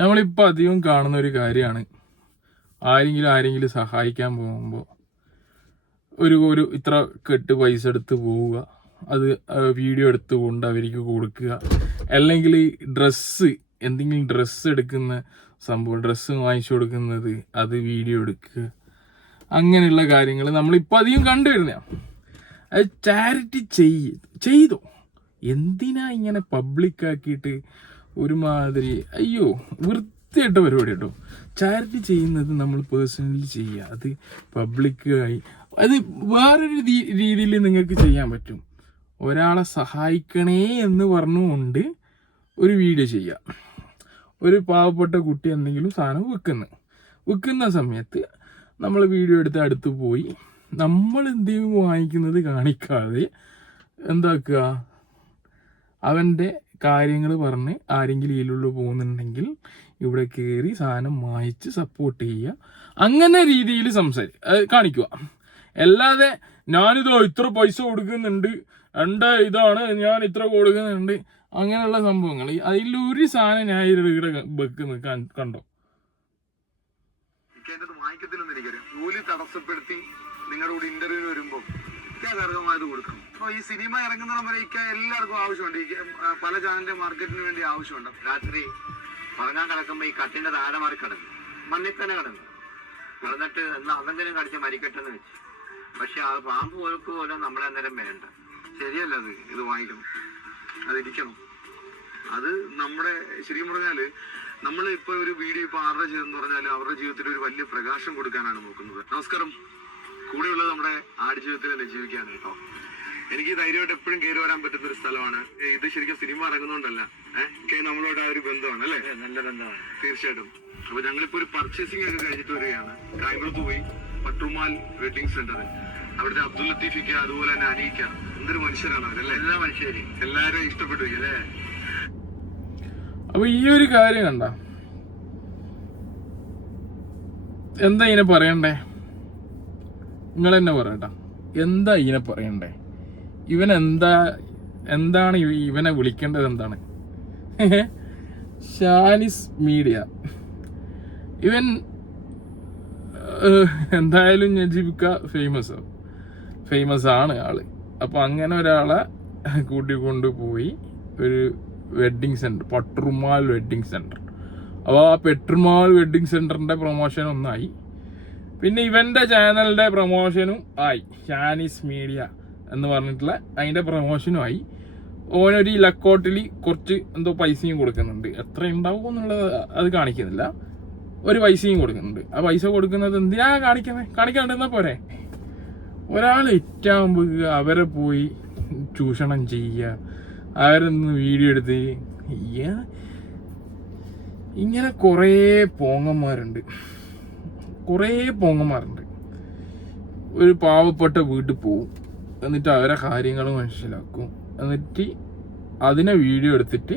നമ്മളിപ്പോൾ അധികം കാണുന്ന ഒരു കാര്യമാണ്. ആരെങ്കിലും ആരെങ്കിലും സഹായിക്കാൻ പോകുമ്പോൾ ഒരു ഒരു ഇത്ര കെട്ട് പൈസ എടുത്ത് പോവുക. അത് വീഡിയോ എടുത്ത് കൊണ്ട് അവർക്ക് കൊടുക്കുക. അല്ലെങ്കിൽ ഡ്രസ്സ് എന്തെങ്കിലും ഡ്രസ്സ് എടുക്കുന്ന സംഭവം ഡ്രസ്സ് വാങ്ങിച്ചു കൊടുക്കുന്നത് അത് വീഡിയോ എടുക്കുക. അങ്ങനെയുള്ള കാര്യങ്ങൾ നമ്മളിപ്പോൾ അധികം കണ്ടുവരുന്ന അത് ചാരിറ്റി ചെയ്യ ചെയ്തോ? എന്തിനാ ഇങ്ങനെ പബ്ലിക് ആക്കിയിട്ട് ഒരുമാതിരി അയ്യോ വൃത്തിയായിട്ട പരിപാടി കേട്ടോ. ചാരിറ്റി ചെയ്യുന്നത് നമ്മൾ പേഴ്സണലി ചെയ്യുക. അത് പബ്ലിക്കായി അത് വേറൊരു രീതിയിൽ നിങ്ങൾക്ക് ചെയ്യാൻ പറ്റും. ഒരാളെ സഹായിക്കണേ എന്ന് പറഞ്ഞുകൊണ്ട് ഒരു വീഡിയോ ചെയ്യാം ഒരു പാവപ്പെട്ട കുട്ടി എന്തെങ്കിലും സാധനം വിൽക്കുന്നു. വിൽക്കുന്ന സമയത്ത് നമ്മൾ വീഡിയോ എടുത്ത് അടുത്ത് പോയി നമ്മൾ എന്തെങ്കിലും വാങ്ങിക്കുന്നത് കാണിക്കാതെ എന്താക്കുക? അവന്റെ കാര്യങ്ങൾ പറഞ്ഞ് ആരെങ്കിലും ഇതിലുള്ള പോകുന്നുണ്ടെങ്കിൽ ഇവിടെ കയറി സാധനം വാങ്ങിച്ച് സപ്പോർട്ട് ചെയ്യുക. അങ്ങനെ രീതിയിൽ സംസാരി കാണിക്കുക. അല്ലാതെ ഞാനിതോ ഇത്ര പൈസ കൊടുക്കുന്നുണ്ട് രണ്ട് ഇതാണ് ഞാൻ ഇത്ര കൊടുക്കുന്നുണ്ട് അങ്ങനെയുള്ള സംഭവങ്ങൾ അതിലൊരു സാധനം ഞാൻ ഇവിടെ വെക്കുന്നത് കണ്ടോ? വായിക്കത്തില്ലെന്ന് എനിക്കറിയാം. ജോലി തടസ്സപ്പെടുത്തി നിങ്ങളുടെ കൂടെ ഇന്റർവ്യൂ വരുമ്പോൾ അർഹമായത് കൊടുക്കണം. അപ്പൊ ഈ സിനിമ ഇറങ്ങുന്നിടം വരെ ഇക്ക എല്ലാവർക്കും ആവശ്യമുണ്ട്. പല ചാനലിന്റെ മാർക്കറ്റിന് വേണ്ടി ആവശ്യമുണ്ട്. രാത്രി ഉറങ്ങാൻ കിടക്കുമ്പോ ഈ കട്ടിന്റെ താഴെ കിടന്നു മണ്ണിൽ തന്നെ കിടന്നു കിടന്നിട്ട് എന്നാ അതെങ്കിലും കടിച്ച് മരിക്കട്ടെന്ന് വെച്ചു. പക്ഷെ ആ പാമ്പ് പോലും പോലെ നമ്മളെ അന്നേരം വേണ്ട ശരിയല്ല അത്. ഇത് വാങ്ങിക്കണം അതിരിക്കണം അത് നമ്മുടെ ശരിക്കും പറഞ്ഞാൽ നമ്മൾ ഇപ്പൊ ഒരു വീഡിയോ ഇപ്പൊ ആരുടെ ചെയ്തെന്ന് പറഞ്ഞാൽ അവരുടെ ജീവിതത്തിൽ ഒരു വലിയ പ്രകാശം കൊടുക്കാനാണ് നോക്കുന്നത്. നമസ്കാരം. കൂടെയുള്ളത് നമ്മുടെ ആടുജീവിതത്തിൽ തന്നെ ജീവിക്കാൻ കേട്ടോ. എനിക്ക് ധൈര്യമായിട്ട് എപ്പോഴും കയറി വരാൻ പറ്റുന്ന ഒരു സ്ഥലമാണ്. ഇത് ശരിക്കും സിനിമ ഇറങ്ങുന്നോണ്ടല്ല ഏഹ് നമ്മളോട് ആ ഒരു ബന്ധമാണ് അല്ലേ? നല്ല ബന്ധമാണ്. തീർച്ചയായിട്ടും. അപ്പൊ ഞങ്ങളിപ്പോ ഒരു പർച്ചേസിംഗ് ഒക്കെ കഴിഞ്ഞിട്ട് വരികയാണ്. കായംകുളത്ത് പോയി പട്ടുമാൽ വെഡിങ് സെന്ററിൽ അവിടുത്തെ അബ്ദുൽ ലത്തീഫിക്ക അതുപോലെ തന്നെ അനീക്ക. എന്തൊരു മനുഷ്യരാണ് അവരല്ലേ എല്ലാ മനുഷ്യരെയും. എല്ലാരും ഇഷ്ടപ്പെട്ടു അല്ലേ? അപ്പൊ ഈ ഒരു കാര്യം കണ്ട? എന്താ ഇതിനെ പറയണ്ടേ? നിങ്ങൾ തന്നെ പറയണ്ട എന്താ ഇതിനെ പറയണ്ടേ? ഇവൻ എന്താ എന്താണ് ഇവനെ വിളിക്കേണ്ടത് എന്താണ്? ഷാനിസ് മീഡിയ. ഇവൻ എന്തായാലും നജീബിക്ക ഫേമസ് ഫേമസ് ആണ് ആൾ. അപ്പോൾ അങ്ങനെ ഒരാളെ കൂട്ടിക്കൊണ്ടുപോയി ഒരു wedding centre Patturumal wedding centre അപ്പോൾ ആ പെട്ടുമാൽ വെഡ്ഡിങ് സെന്ററിന്റെ പ്രൊമോഷൻ ഒന്നായി. പിന്നെ ഇവന്റെ ചാനലിന്റെ പ്രൊമോഷനും ആയി. ഷാനിസ് മീഡിയ എന്ന് പറഞ്ഞിട്ടുള്ള അതിന്റെ പ്രൊമോഷനും ആയി. ഓനൊരു ലക്കോട്ടിൽ കുറച്ച് എന്തോ പൈസയും കൊടുക്കുന്നുണ്ട്. എത്ര ഉണ്ടാവും എന്നുള്ളത് അത് കാണിക്കുന്നില്ല. ഒരു പൈസയും കൊടുക്കുന്നുണ്ട്. ആ പൈസ കൊടുക്കുന്നത് എന്തിനാ കാണിക്കുന്നത് കാണിക്കാണ്ടിരുന്നാ പോരെ. ഒരാൾ ഇറ്റാകുമ്പോൾ അവരെ പോയി ചൂഷണം ചെയ്യുക അവരൊന്ന് വീഡിയോ എടുത്ത്. ഇങ്ങനെ കുറേ പോങ്ങന്മാരുണ്ട്. കുറേ പോങ്ങന്മാരുണ്ട്. ഒരു പാവപ്പെട്ട വീട്ടിൽ പോവും. എന്നിട്ട് അവരെ കാര്യങ്ങൾ മനസ്സിലാക്കും. എന്നിട്ട് അതിനെ വീഡിയോ എടുത്തിട്ട്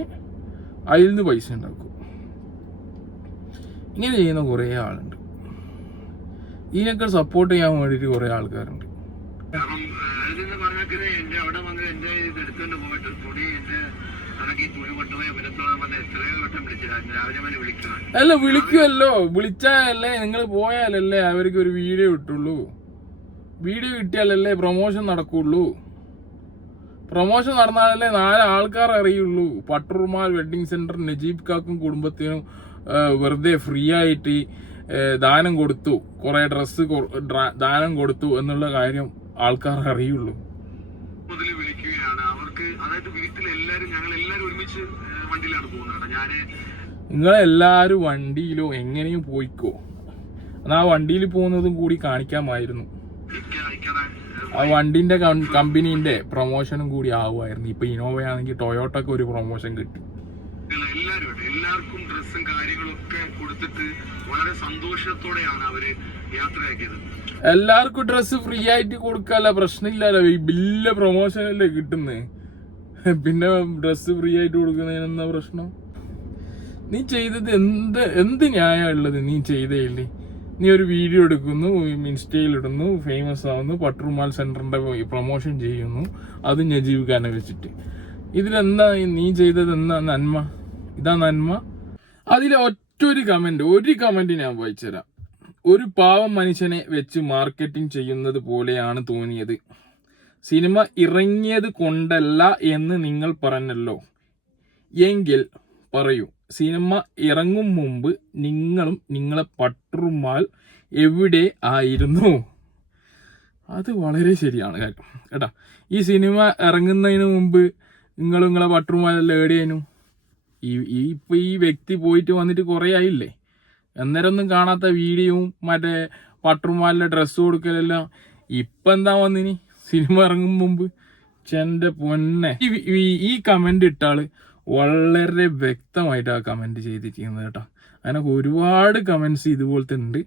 അതിൽ നിന്ന് പൈസ ഉണ്ടാക്കും. ഇങ്ങനെ ചെയ്യുന്ന കുറേ ആളുണ്ട്. ഇതിനൊക്കെ സപ്പോർട്ട് ചെയ്യാൻ വേണ്ടിയിട്ട് കുറേ ആൾക്കാരുണ്ട്. കാരണം അതെന്ന് പറഞ്ഞാൽ എന്റെ അവിടെ വന്ന് എന്റെ ഇത് എടുത്തുകൊണ്ട് പോയിട്ട് തുണി എന്റെ അല്ല വിളിക്കുമല്ലോ വിളിച്ചാലല്ലേ നിങ്ങൾ പോയാലല്ലേ അവർക്ക് ഒരു വീഡിയോ കിട്ടുള്ളൂ. വീഡിയോ കിട്ടിയാലല്ലേ പ്രൊമോഷൻ നടക്കുള്ളൂ. പ്രൊമോഷൻ നടന്നാലല്ലേ നാല് ആൾക്കാർ അറിയുള്ളൂ. പട്ടുറുമാൽ വെഡിങ് സെന്റർ നജീബ് കാക്കും കുടുംബത്തിനും വെറുതെ ഫ്രീ ആയിട്ട് ദാനം കൊടുത്തു. കുറെ ഡ്രസ്സ് ദാനം കൊടുത്തു എന്നുള്ള കാര്യം ആൾക്കാർ അറിയുള്ളൂ. അതായത് വീട്ടിൽ എല്ലാരും ഞങ്ങൾ എല്ലാരും ഒരുമിച്ച് വണ്ടിയിലാണ് പോകുന്നത്. ഞാൻ നിങ്ങളെല്ലാരും വണ്ടിയിലോ എങ്ങനെയും പോയിക്കോ. എന്നാ ആ വണ്ടിയിൽ പോകുന്നതും കൂടി കാണിക്കാമായിരുന്നു. ആ വണ്ടിന്റെ കമ്പനീന്റെ പ്രൊമോഷനും കൂടി ആവുമായിരുന്നു. ഇപ്പൊ ആണെങ്കിൽ ടൊയോട്ടക്ക് ഒരു പ്രൊമോഷൻ കിട്ടി. എല്ലാരും എല്ലാവർക്കും ഡ്രസ്സും കാര്യങ്ങളൊക്കെ കൊടുത്തിട്ട് വളരെ സന്തോഷത്തോടെയാണ് അവർ യാത്രയാക്കിയത്. എല്ലാവർക്കും ഡ്രസ്സ് ഫ്രീ ആയിട്ട് കൊടുക്കാല്ല പ്രശ്നമില്ലല്ലോ. ഈ ബില്ല് പ്രൊമോഷനല്ലേ കിട്ടുന്നേ. പിന്നെ ഡ്രസ്സ് ഫ്രീ ആയിട്ട് കൊടുക്കുന്നതിന് എന്താ പ്രശ്നം? നീ ചെയ്തത് എന്ത് എന്ത് ന്യായമുള്ളത് നീ ചെയ്തേയില്ലേ നീ ഒരു വീഡിയോ എടുക്കുന്നു ഇൻസ്റ്റയിൽ ഇടുന്നു ഫേമസ് ആവുന്നു പട്ടുറുമാൽ സെന്ററിന്റെ പ്രൊമോഷൻ ചെയ്യുന്നു. അത് നജീവ് ഖാനെ വെച്ചിട്ട്. ഇതിലെന്താ നീ ചെയ്തത് എന്താ നന്മ? ഇതാ നന്മ. അതിലെ ഒറ്റ ഒറ്റൊരു കമന്റ് ഒരു കമന്റ് ഞാൻ വായിച്ചുതരാം. ഒരു പാവം മനുഷ്യനെ വെച്ച് മാർക്കറ്റിംഗ് ചെയ്യുന്നത് പോലെയാണ് തോന്നിയത്. സിനിമ ഇറങ്ങിയത് കൊണ്ടല്ല എന്ന് നിങ്ങൾ പറഞ്ഞല്ലോ. എങ്കിൽ പറയൂ സിനിമ ഇറങ്ങും മുമ്പ് നിങ്ങളും നിങ്ങളെ പട്ടുമാൽ എവിടെ ആയിരുന്നു? അത് വളരെ ശരിയാണ് കാര്യം. കേട്ടാ. ഈ സിനിമ ഇറങ്ങുന്നതിന് മുമ്പ് നിങ്ങൾ നിങ്ങളെ പട്ടുമാലെല്ലാം എവിടെയായിരുന്നു ഈ ഈ ഇപ്പം ഈ വ്യക്തി പോയിട്ട് വന്നിട്ട് കുറേ ആയില്ലേ? അന്നേരമൊന്നും കാണാത്ത വീഡിയോയും മറ്റേ പട്ടുമാലിന്റെ ഡ്രസ്സ് കൊടുക്കലെല്ലാം ഇപ്പം എന്താ വന്നിനി? സിനിമ ഇറങ്ങും മുമ്പ് ചെന്റെ പൊന്നെ. ഈ കമന്റ് ഇട്ടാൾ വളരെ വ്യക്തമായിട്ട് ആ കമന്റ് ചെയ്തിരിക്കുന്നത് കേട്ടോ. അങ്ങനെ ഒരുപാട് കമന്റ്സ് ഇതുപോലത്തെ ഉണ്ട്